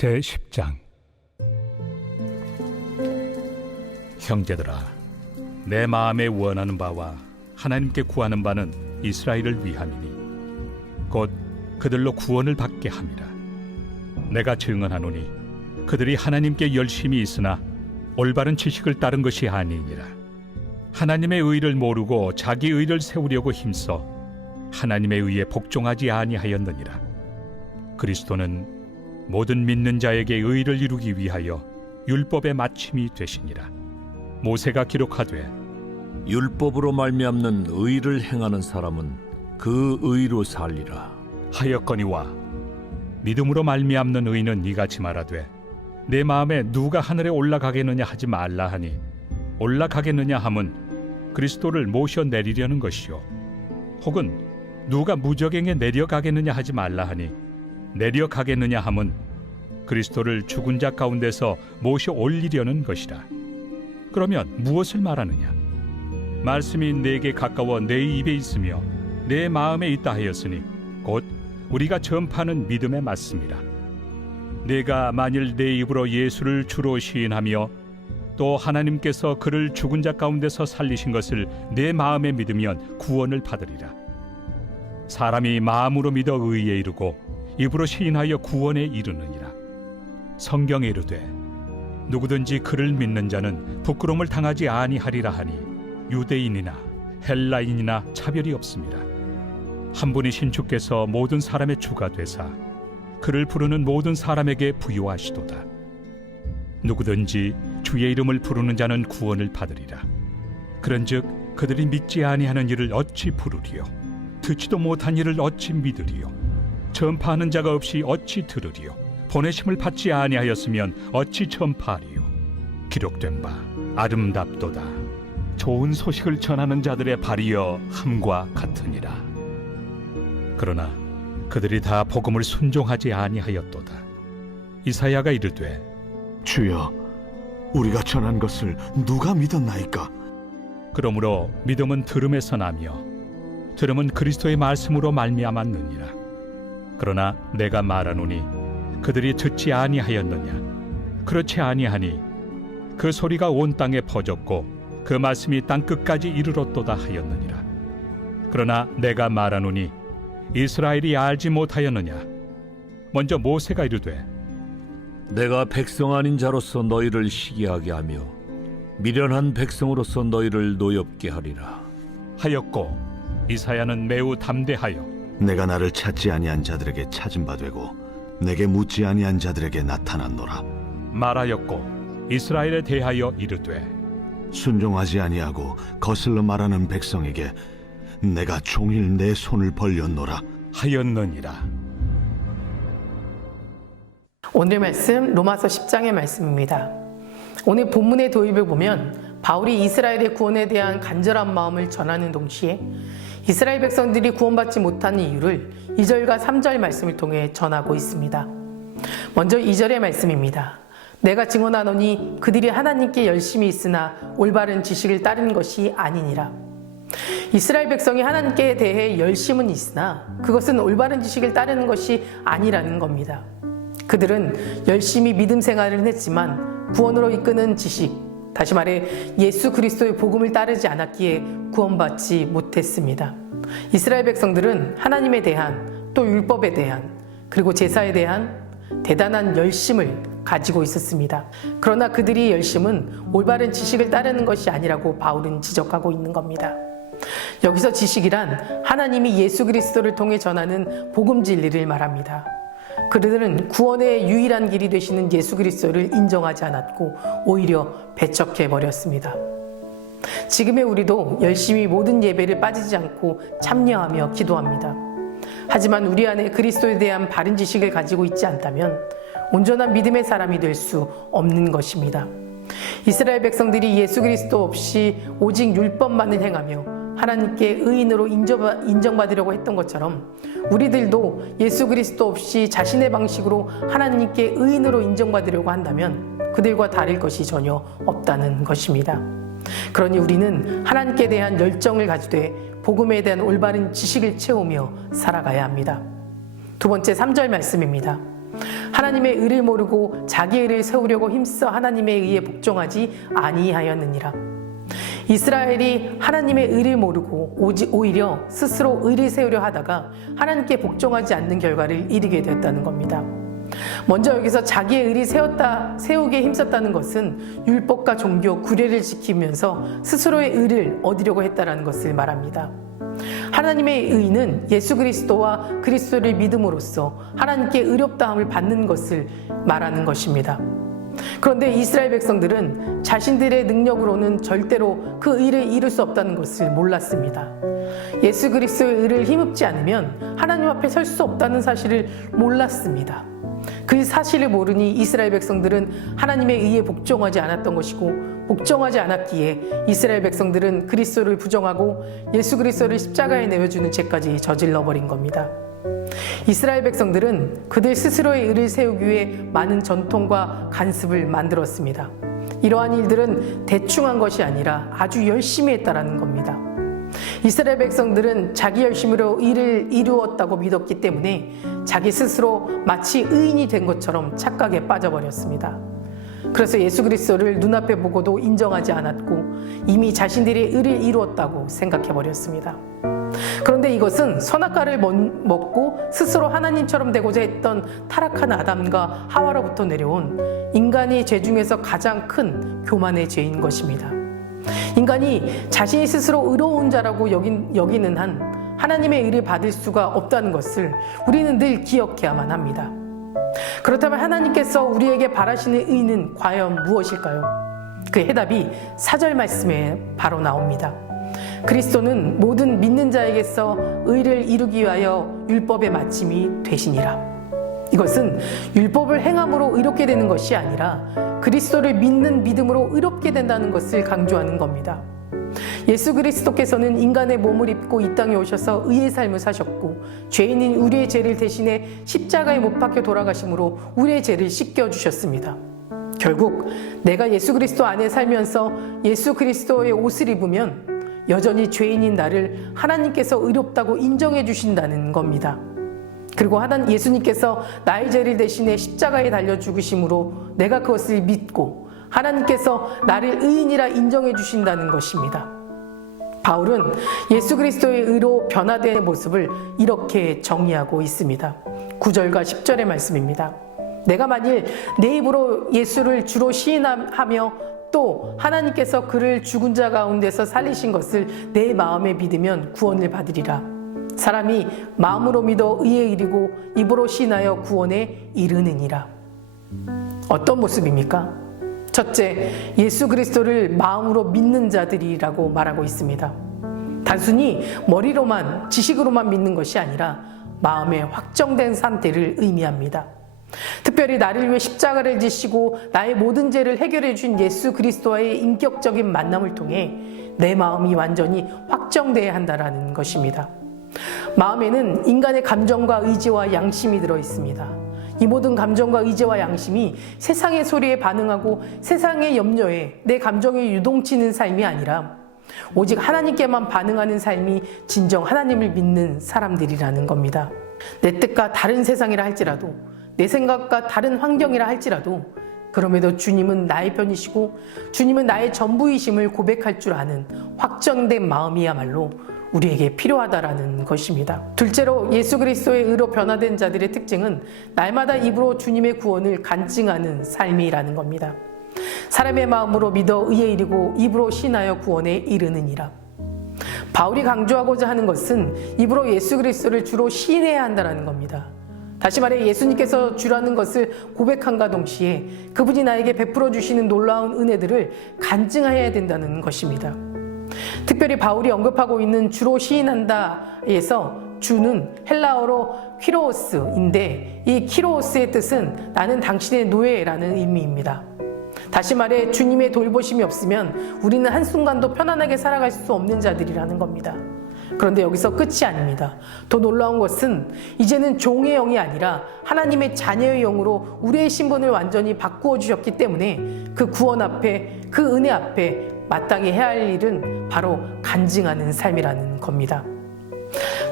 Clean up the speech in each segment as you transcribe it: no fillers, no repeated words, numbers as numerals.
제10장. 형제들아, 내 마음에 원하는 바와 하나님께 구하는 바는 이스라엘을 위함이니 곧 그들로 구원을 받게 함이라. 내가 증언하노니 그들이 하나님께 열심히 있으나 올바른 지식을 따른 것이 아니니라. 하나님의 의를 모르고 자기 의를 세우려고 힘써 하나님의 의에 복종하지 아니하였느니라. 그리스도는 모든 믿는 자에게 의를 이루기 위하여 율법의 마침이 되시니라. 모세가 기록하되 율법으로 말미암는 의를 행하는 사람은 그 의로 살리라 하였거니와 믿음으로 말미암는 의는 이같이 말하되 내 마음에 누가 하늘에 올라가겠느냐 하지 말라 하니 올라가겠느냐 함은 그리스도를 모셔 내리려는 것이요 혹은 누가 무저갱에 내려가겠느냐 하지 말라 하니 내려가겠느냐 함은 그리스도를 죽은 자 가운데서 모셔 올리려는 것이라. 그러면 무엇을 말하느냐? 말씀이 내게 가까워 내 입에 있으며 내 마음에 있다 하였으니 곧 우리가 전파하는 믿음의 말씀이라. 내가 만일 내 입으로 예수를 주로 시인하며 또 하나님께서 그를 죽은 자 가운데서 살리신 것을 내 마음에 믿으면 구원을 받으리라. 사람이 마음으로 믿어 의에 이르고 입으로 시인하여 구원에 이르느니라. 성경에 이르되 누구든지 그를 믿는 자는 부끄러움을 당하지 아니하리라 하니 유대인이나 헬라인이나 차별이 없습니다. 한 분이신 주께서 모든 사람의 주가 되사 그를 부르는 모든 사람에게 부요하시도다. 누구든지 주의 이름을 부르는 자는 구원을 받으리라. 그런즉 그들이 믿지 아니하는 일을 어찌 부르리요? 듣지도 못한 일을 어찌 믿으리요? 전파하는 자가 없이 어찌 들으리요? 보내심을 받지 아니하였으면 어찌 전파하리요? 기록된 바 아름답도다. 좋은 소식을 전하는 자들의 발이여 함과 같으니라. 그러나 그들이 다 복음을 순종하지 아니하였도다. 이사야가 이르되 주여, 우리가 전한 것을 누가 믿었나이까? 그러므로 믿음은 들음에서 나며 들음은 그리스도의 말씀으로 말미암았느니라. 그러나 내가 말하노니 그들이 듣지 아니하였느냐? 그렇지 아니하니 그 소리가 온 땅에 퍼졌고 그 말씀이 땅 끝까지 이르렀도다 하였느니라. 그러나 내가 말하노니 이스라엘이 알지 못하였느냐? 먼저 모세가 이르되 내가 백성 아닌 자로서 너희를 시기하게 하며 미련한 백성으로서 너희를 노엽게 하리라 하였고 이사야는 매우 담대하여 내가 나를 찾지 아니한 자들에게 찾은 바 되고 내게 묻지 아니한 자들에게 나타났노라. 말하였고 이스라엘에 대하여 이르되 순종하지 아니하고 거슬러 말하는 백성에게 내가 종일 내 손을 벌렸노라 하였느니라. 오늘 말씀 로마서 10장의 말씀입니다. 오늘 본문의 도입을 보면 바울이 이스라엘의 구원에 대한 간절한 마음을 전하는 동시에 이스라엘 백성들이 구원받지 못하는 이유를 2절과 3절 말씀을 통해 전하고 있습니다. 먼저 2절의 말씀입니다. 내가 증언하노니 그들이 하나님께 열심히 있으나 올바른 지식을 따르는 것이 아니니라. 이스라엘 백성이 하나님께 대해 열심은 있으나 그것은 올바른 지식을 따르는 것이 아니라는 겁니다. 그들은 열심히 믿음 생활을 했지만 구원으로 이끄는 지식, 다시 말해 예수 그리스도의 복음을 따르지 않았기에 구원받지 못했습니다. 이스라엘 백성들은 하나님에 대한 또 율법에 대한 그리고 제사에 대한 대단한 열심을 가지고 있었습니다. 그러나 그들이 열심은 올바른 지식을 따르는 것이 아니라고 바울은 지적하고 있는 겁니다. 여기서 지식이란 하나님이 예수 그리스도를 통해 전하는 복음 진리를 말합니다. 그들은 구원의 유일한 길이 되시는 예수 그리스도를 인정하지 않았고 오히려 배척해버렸습니다. 지금의 우리도 열심히 모든 예배를 빠지지 않고 참여하며 기도합니다. 하지만 우리 안에 그리스도에 대한 바른 지식을 가지고 있지 않다면 온전한 믿음의 사람이 될 수 없는 것입니다. 이스라엘 백성들이 예수 그리스도 없이 오직 율법만을 행하며 하나님께 의인으로 인정받으려고 했던 것처럼 우리들도 예수 그리스도 없이 자신의 방식으로 하나님께 의인으로 인정받으려고 한다면 그들과 다를 것이 전혀 없다는 것입니다. 그러니 우리는 하나님께 대한 열정을 가지되 복음에 대한 올바른 지식을 채우며 살아가야 합니다. 두 번째 3절 말씀입니다. 하나님의 의를 모르고 자기의 의를 세우려고 힘써 하나님에 의해 복종하지 아니하였느니라. 이스라엘이 하나님의 의를 모르고 오히려 스스로 의를 세우려 하다가 하나님께 복종하지 않는 결과를 이르게 되었다는 겁니다. 먼저 여기서 자기의 의를 세우기에 힘썼다는 것은 율법과 종교, 규례를 지키면서 스스로의 의를 얻으려고 했다는 것을 말합니다. 하나님의 의는 예수 그리스도와 그리스도를 믿음으로써 하나님께 의롭다함을 받는 것을 말하는 것입니다. 그런데 이스라엘 백성들은 자신들의 능력으로는 절대로 그 의를 이룰 수 없다는 것을 몰랐습니다. 예수 그리스도의 의를 힘입지 않으면 하나님 앞에 설 수 없다는 사실을 몰랐습니다. 그 사실을 모르니 이스라엘 백성들은 하나님의 의에 복종하지 않았던 것이고, 복종하지 않았기에 이스라엘 백성들은 그리스도를 부정하고 예수 그리스도를 십자가에 내어주는 죄까지 저질러 버린 겁니다. 이스라엘 백성들은 그들 스스로의 의를 세우기 위해 많은 전통과 간습을 만들었습니다. 이러한 일들은 대충 한 것이 아니라 아주 열심히 했다라는 겁니다. 이스라엘 백성들은 자기 열심으로 일을 이루었다고 믿었기 때문에 자기 스스로 마치 의인이 된 것처럼 착각에 빠져버렸습니다. 그래서 예수 그리스도를 눈앞에 보고도 인정하지 않았고 이미 자신들의 의를 이루었다고 생각해버렸습니다. 그런데 이것은 선악과를 먹고 스스로 하나님처럼 되고자 했던 타락한 아담과 하와로부터 내려온 인간의 죄 중에서 가장 큰 교만의 죄인 것입니다. 인간이 자신이 스스로 의로운 자라고 여기는 한 하나님의 의를 받을 수가 없다는 것을 우리는 늘 기억해야만 합니다. 그렇다면 하나님께서 우리에게 바라시는 의는 과연 무엇일까요? 그 해답이 4절 말씀에 바로 나옵니다. 그리스도는 모든 믿는 자에게서 의를 이루기 위하여 율법의 마침이 되시니라. 이것은 율법을 행함으로 의롭게 되는 것이 아니라 그리스도를 믿는 믿음으로 의롭게 된다는 것을 강조하는 겁니다. 예수 그리스도께서는 인간의 몸을 입고 이 땅에 오셔서 의의 삶을 사셨고 죄인인 우리의 죄를 대신해 십자가에 못 박혀 돌아가심으로 우리의 죄를 씻겨주셨습니다. 결국 내가 예수 그리스도 안에 살면서 예수 그리스도의 옷을 입으면 여전히 죄인인 나를 하나님께서 의롭다고 인정해 주신다는 겁니다. 그리고 예수님께서 나의 죄를 대신해 십자가에 달려 죽으심으로 내가 그것을 믿고 하나님께서 나를 의인이라 인정해 주신다는 것입니다. 바울은 예수 그리스도의 의로 변화된 모습을 이렇게 정의하고 있습니다. 9절과 10절의 말씀입니다. 내가 만일 내 입으로 예수를 주로 시인하며 또 하나님께서 그를 죽은 자 가운데서 살리신 것을 내 마음에 믿으면 구원을 받으리라. 사람이 마음으로 믿어 의에 이르고 입으로 시인하여 구원에 이르느니라. 어떤 모습입니까? 첫째, 예수 그리스도를 마음으로 믿는 자들이라고 말하고 있습니다. 단순히 머리로만, 지식으로만 믿는 것이 아니라 마음에 확정된 상태를 의미합니다. 특별히 나를 위해 십자가를 지시고 나의 모든 죄를 해결해 준 예수 그리스도와의 인격적인 만남을 통해 내 마음이 완전히 확정돼야 한다는 것입니다. 마음에는 인간의 감정과 의지와 양심이 들어 있습니다. 이 모든 감정과 의지와 양심이 세상의 소리에 반응하고 세상의 염려에 내 감정이 유동치는 삶이 아니라 오직 하나님께만 반응하는 삶이 진정 하나님을 믿는 사람들이라는 겁니다. 내 뜻과 다른 세상이라 할지라도, 내 생각과 다른 환경이라 할지라도 그럼에도 주님은 나의 편이시고 주님은 나의 전부이심을 고백할 줄 아는 확정된 마음이야말로 우리에게 필요하다라는 것입니다. 둘째로 예수 그리스도의 의로 변화된 자들의 특징은 날마다 입으로 주님의 구원을 간증하는 삶이라는 겁니다. 사람의 마음으로 믿어 의에 이르고 입으로 신하여 구원에 이르느니라. 바울이 강조하고자 하는 것은 입으로 예수 그리스도를 주로 시인해야 한다는 겁니다. 다시 말해 예수님께서 주라는 것을 고백함과 동시에 그분이 나에게 베풀어 주시는 놀라운 은혜들을 간증해야 된다는 것입니다. 특별히 바울이 언급하고 있는 주로 시인한다에서 주는 헬라어로 키로스인데 이 키로스의 뜻은 나는 당신의 노예라는 의미입니다. 다시 말해 주님의 돌보심이 없으면 우리는 한순간도 편안하게 살아갈 수 없는 자들이라는 겁니다. 그런데 여기서 끝이 아닙니다. 더 놀라운 것은 이제는 종의 영이 아니라 하나님의 자녀의 영으로 우리의 신분을 완전히 바꾸어 주셨기 때문에 그 구원 앞에, 그 은혜 앞에 마땅히 해야 할 일은 바로 간증하는 삶이라는 겁니다.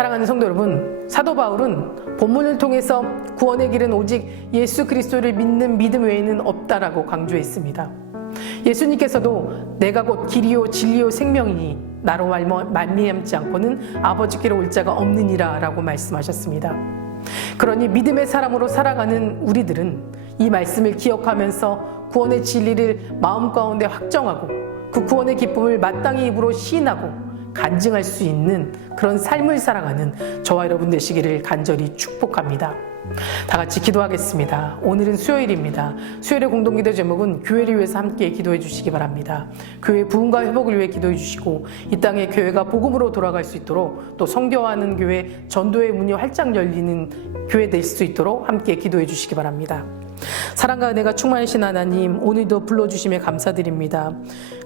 사랑하는 성도 여러분, 사도 바울은 본문을 통해서 구원의 길은 오직 예수 그리스도를 믿는 믿음 외에는 없다라고 강조했습니다. 예수님께서도 내가 곧 길이요 진리요 생명이니 나로 말미암지 않고는 아버지께로 올 자가 없느니라 라고 말씀하셨습니다. 그러니 믿음의 사람으로 살아가는 우리들은 이 말씀을 기억하면서 구원의 진리를 마음 가운데 확정하고 그 구원의 기쁨을 마땅히 입으로 시인하고 간증할 수 있는 그런 삶을 살아가는 저와 여러분 되시기를 간절히 축복합니다. 다 같이 기도하겠습니다. 오늘은 수요일입니다. 수요일의 공동기도 제목은 교회를 위해서 함께 기도해 주시기 바랍니다. 교회 부흥과 회복을 위해 기도해 주시고 이 땅에 교회가 복음으로 돌아갈 수 있도록 또 성교하는 교회, 전도의 문이 활짝 열리는 교회 될 수 있도록 함께 기도해 주시기 바랍니다. 사랑과 은혜가 충만하신 하나님, 오늘도 불러주심에 감사드립니다.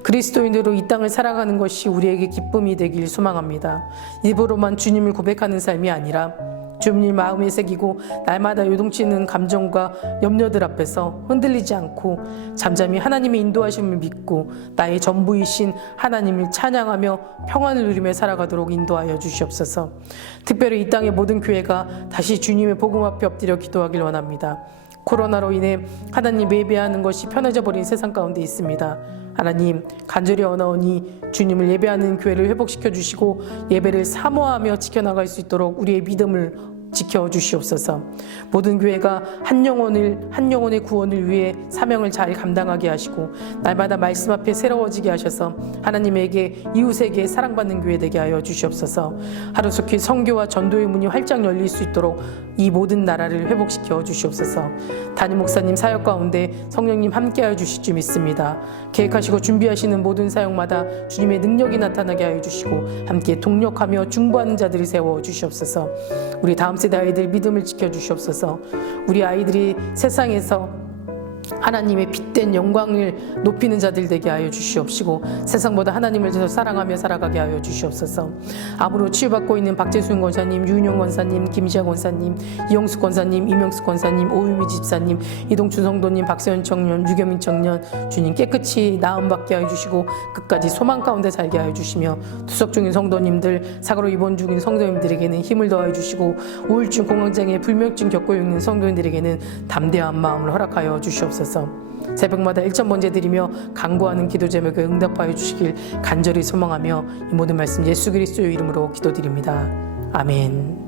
그리스도인으로 이 땅을 살아가는 것이 우리에게 기쁨이 되길 소망합니다. 입으로만 주님을 고백하는 삶이 아니라 주님 마음에 새기고 날마다 요동치는 감정과 염려들 앞에서 흔들리지 않고 잠잠히 하나님의 인도하심을 믿고 나의 전부이신 하나님을 찬양하며 평안을 누리며 살아가도록 인도하여 주시옵소서. 특별히 이 땅의 모든 교회가 다시 주님의 복음 앞에 엎드려 기도하길 원합니다. 코로나로 인해 하나님 예배하는 것이 편해져 버린 세상 가운데 있습니다. 하나님 간절히 원하오니 주님을 예배하는 교회를 회복시켜 주시고 예배를 사모하며 지켜나갈 수 있도록 우리의 믿음을 지켜주시옵소서. 모든 교회가 한 영혼의 구원을 위해 사명을 잘 감당하게 하시고 날마다 말씀 앞에 새로워지게 하셔서 하나님에게 이웃에게 사랑받는 교회 되게 하여 주시옵소서. 하루속히 선교와 전도의 문이 활짝 열릴 수 있도록 이 모든 나라를 회복시켜 주시옵소서. 담임 목사님 사역 가운데 성령님 함께하여 주실 줄 믿습니다. 계획하시고 준비하시는 모든 사역마다 주님의 능력이 나타나게 하여 주시고 함께 동력하며 중보하는 자들을 세워 주시옵소서. 우리 다음 세대 아이들 믿음을 지켜주시옵소서. 우리 아이들이 세상에서 하나님의 빛된 영광을 높이는 자들 되게 하여 주시옵시고 세상보다 하나님을 더 사랑하며 살아가게 하여 주시옵소서. 암으로 치유받고 있는 박재순 권사님, 유은영 권사님, 김시아 권사님, 이영숙 권사님, 이명숙 권사님, 오유미 집사님, 이동춘 성도님, 박세현 청년, 유겸인 청년 주님 깨끗이 나음받게 하여 주시고 끝까지 소망 가운데 살게 하여 주시며 투석 중인 성도님들, 사고로 입원 중인 성도님들에게는 힘을 더하여 주시고 우울증, 공황장애, 불면증 겪고 있는 성도님들에게는 담대한 마음을 허락하여 주시옵소서. 새벽마다 일천번제 드리며 간구하는 기도 제목에 응답하여 주시길 간절히 소망하며 이 모든 말씀 예수 그리스도의 이름으로 기도드립니다. 아멘.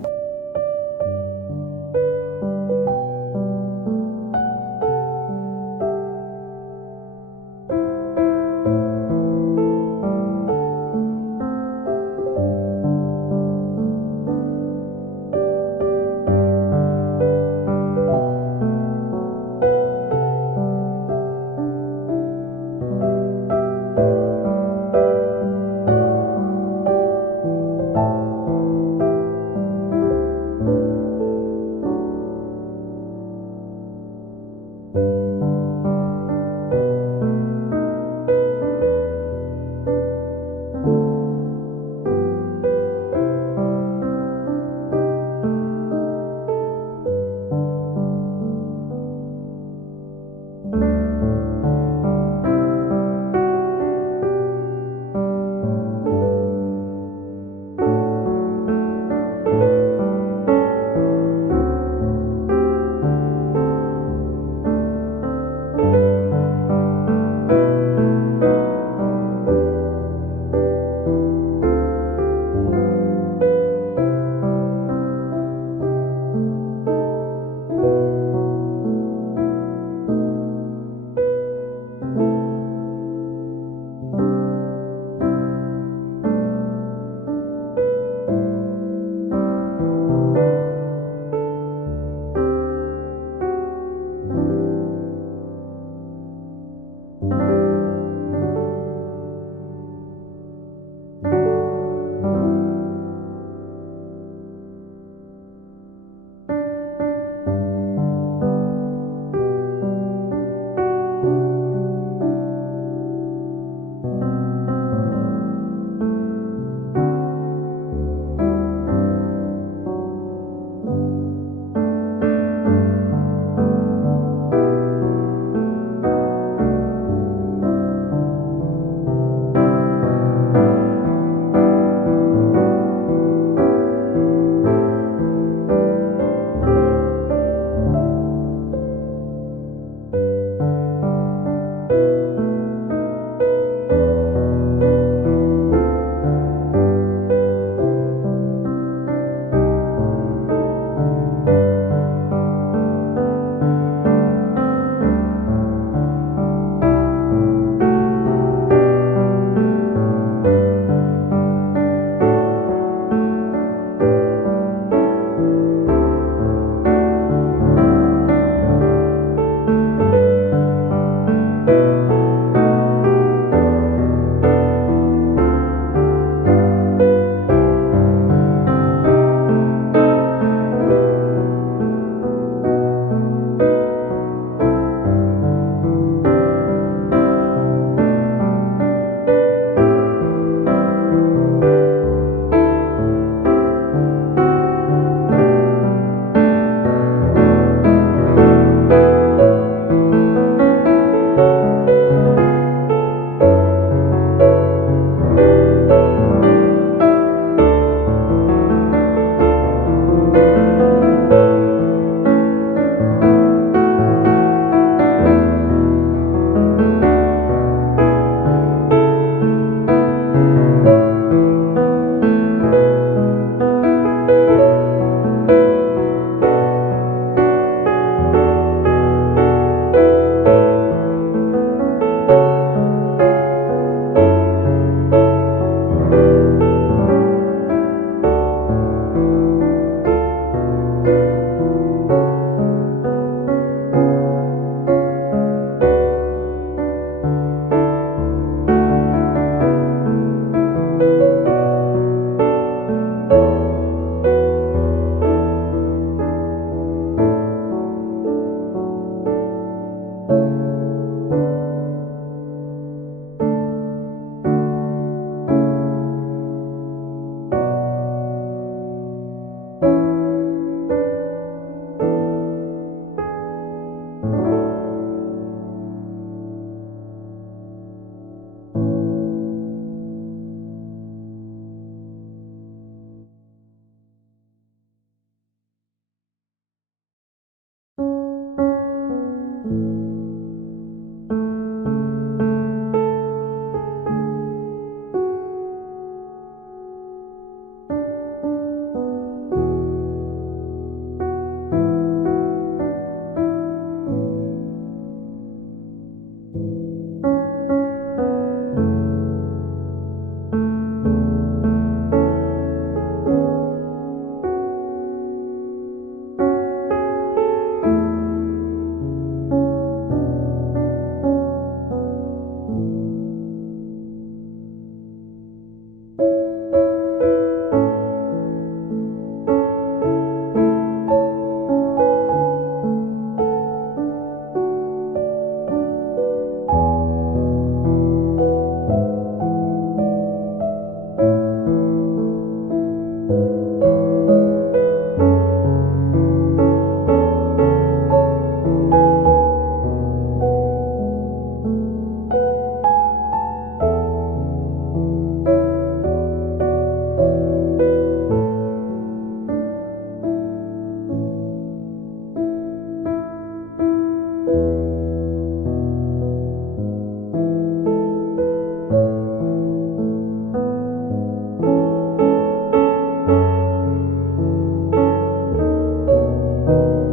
주